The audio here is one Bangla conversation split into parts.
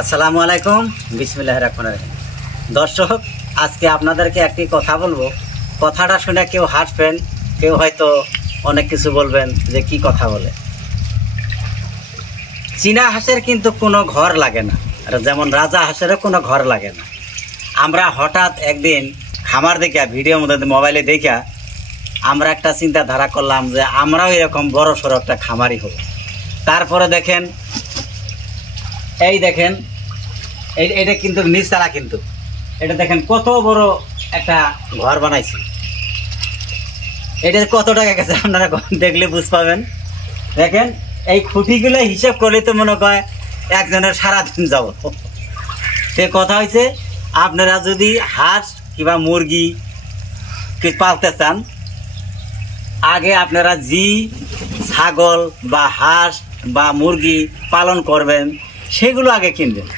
আসসালামু আলাইকুম, বিসমিল্লাহির রহমানির রহিম। দর্শক, আজকে আপনাদেরকে একটি কথা বলবো। কথাটা শুনে কেউ হাসবেন, কেউ হয়তো অনেক কিছু বলবেন যে কি কথা বলে। চীনা হাঁসের কিন্তু কোনো ঘর লাগে না, আর যেমন রাজা হাঁসেরও কোনো ঘর লাগে না। আমরা হঠাৎ একদিন খামার দেখা, ভিডিওর মধ্যে মোবাইলে দেখা আমরা একটা চিন্তাধারা করলাম যে আমরাও এরকম বড় সড়ো একটা খামারি হব। তারপরে দেখেন, এই দেখেন, এটা কিন্তু নিচতলা, কিন্তু এটা দেখেন কত বড় একটা ঘর বানাইছি। এটা কত টাকা গেছে আপনারা দেখলে বুঝ পাবেন। দেখেন, এই খুঁটিগুলো হিসাব করলে তো মনে হয় একজনের সারাদিন যাব। সে কথা হয়েছে, আপনারা যদি হাঁস কিংবা মুরগি পালতে চান, আগে আপনারা ছাগল বা হাঁস বা মুরগি পালন করবেন সেগুলো আগে কিনবেন।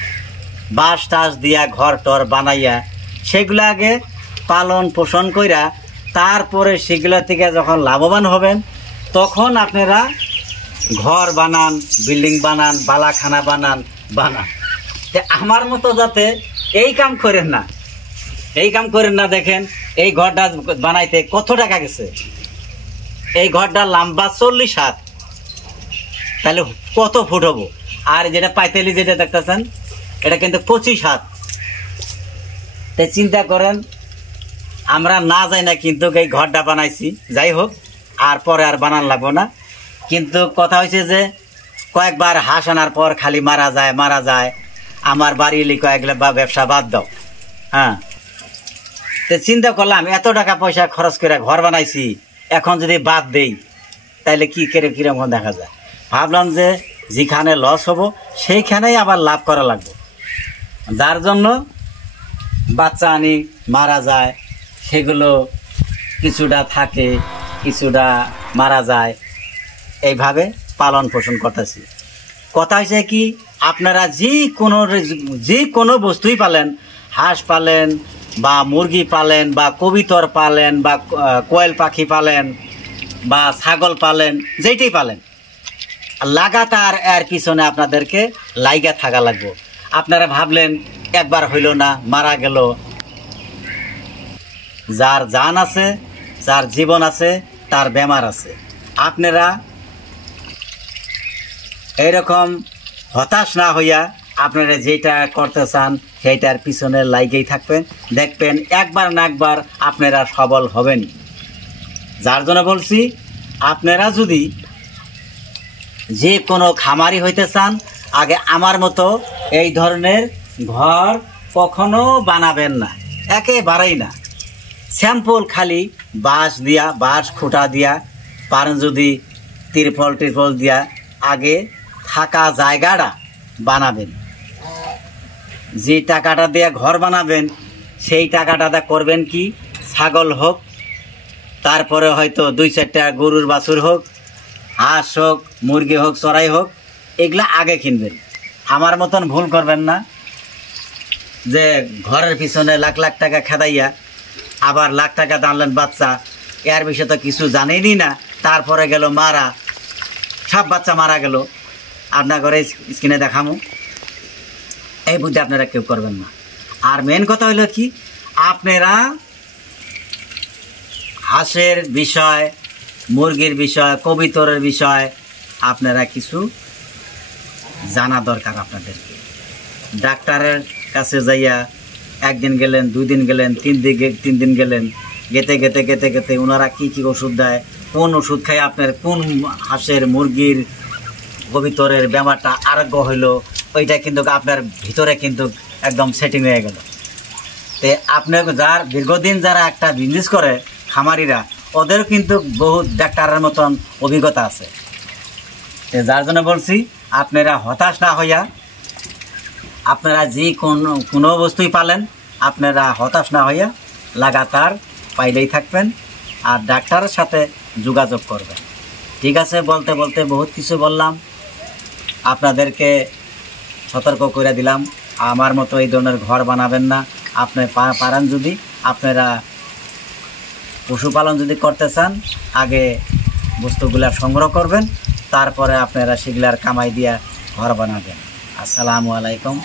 বাঁশ টাস দিয়া ঘর টর বানাইয়া সেগুলো আগে পালন পোষণ কইরা তারপরে সেগুলো থেকে যখন লাভবান হবেন তখন আপনারা ঘর বানান, বিল্ডিং বানান, বালাখানা বানান। আমার মতো যাতে এই কাম করেন না। দেখেন, এই ঘরটা বানাইতে কত টাকা গেছে। এই ঘরটা লম্বা 40 হাত, তাহলে কত ফুট হবো? আর যেটা পাইতেলি যেটা দেখতেছেন এটা কিন্তু 25 হাত। তাই চিন্তা করেন, আমরা না যাই না কিন্তু এই ঘরটা বানাইছি। যাই হোক, আর পরে আর বানান লাগবো না। কিন্তু কথা হয়েছে যে কয়েকবার হাঁস আনার পর খালি মারা যায়। আমার বাড়ি এলি কয়েকলা বা ব্যবসা বাদ দাও। হ্যাঁ, তো চিন্তা করলাম এত টাকা পয়সা খরচ করে ঘর বানাইছি, এখন যদি বাদ দেই তাহলে কিরকম দেখা যায়। ভাবলাম যে যেখানে লস হবো সেইখানেই আবার লাভ করা লাগবে। যার জন্য বাচ্চা আনি মারা যায়, সেগুলো কিছুটা থাকে, কিছুটা মারা যায়, এইভাবে পালন পোষণ করতেছি। কথা হয়েছে কি, আপনারা যে কোনো বস্তুই পালেন, হাঁস পালেন বা মুরগি পালেন বা কবিতর পালেন বা কোয়েল পাখি পালেন বা ছাগল পালেন, যেইটাই পালেন, লাগাতার এর পিছনে আপনাদেরকে লাইগা থাকা লাগবে। আপনারা ভাবলেন একবার হইল না, মারা গেল। যার জান আছে, যার জীবন আছে, তার বেমার আছে। আপনারা এইরকম হতাশ না হইয়া আপনারা যেটা করতে চান সেইটার পিছনে লাইগেই থাকবেন। দেখবেন একবার না একবার আপনারা সবল হবেন। যার জন্য বলছি, আপনারা যদি যে কোনো খামারি হইতে চান, আগে আমার মতো এই ধরনের ঘর কখনো বানাবেন না, একেবারেই না। স্যাম্পল খালি বাঁশ খুঁটা দিয়া পারেন, যদি তিরপল দিয়া আগে থাকা জায়গাটা বানাবেন। যে টাকাটা দিয়ে ঘর বানাবেন সেই টাকাটা করবেন কি, ছাগল হোক, তারপরে হয়তো 2-4টা গরুর বাছুর হোক, হাঁস হোক, মুরগি হোক, চড়াই হোক, এগুলা আগে কিনবেন। আমার মতন ভুল করবেন না যে ঘরের পিছনে লাখ লাখ টাকা খেদাইয়া আবার লাখ টাকা দানলেন বাচ্চা, এর বিষয়ে তো কিছু জানেনি না, তারপরে গেল মারা, সব বাচ্চা মারা গেল। আপনার ঘরে স্ক্রিনে দেখামো, এই বুদ্ধি আপনারা কেউ করবেন না। আর মেন কথা হলো কি, আপনারা হাঁসের বিষয়, মুরগির বিষয়, কবিতরের বিষয় আপনারা কিছু জানা দরকার। আপনাদেরকে ডাক্তারের কাছে যাইয়া একদিন গেলেন, 2 দিন গেলেন, 3 দিন গেলেন, গেতে ওনারা কি ওষুধ দেয়, কোন ওষুধ খাই আপনার কোন হাঁসের মুরগির কবিতরের বেমারটা আরোগ্য হইল, ওইটা কিন্তু আপনার ভিতরে কিন্তু একদম সেটিং হয়ে গেল। তো আপনার দীর্ঘদিন যারা একটা বিজনেস করে খামারিরা, ওদেরও কিন্তু বহুত ডাক্তারের মতন অভিজ্ঞতা আছে। যার জন্য বলছি, আপনারা হতাশ না হইয়া, আপনারা যে কোনো বস্তুই পালেন, আপনারা হতাশ না হইয়া লাগাতার পাইলেই থাকবেন আর ডাক্তারের সাথে যোগাযোগ করবেন। ঠিক আছে, বলতে বহুত কিছু বললাম, আপনাদেরকে সতর্ক করে দিলাম। আমার মতো এই ধরনের ঘর বানাবেন না। আপনি পারেন, যদি আপনারা পশুপালন যদি করতে চান, আগে বস্তুগুলা সংগ্রহ করবেন, তারপরে আপনারা সেগুলার কামাই দিয়া ঘর বানাবেন। আসসালামু আলাইকুম।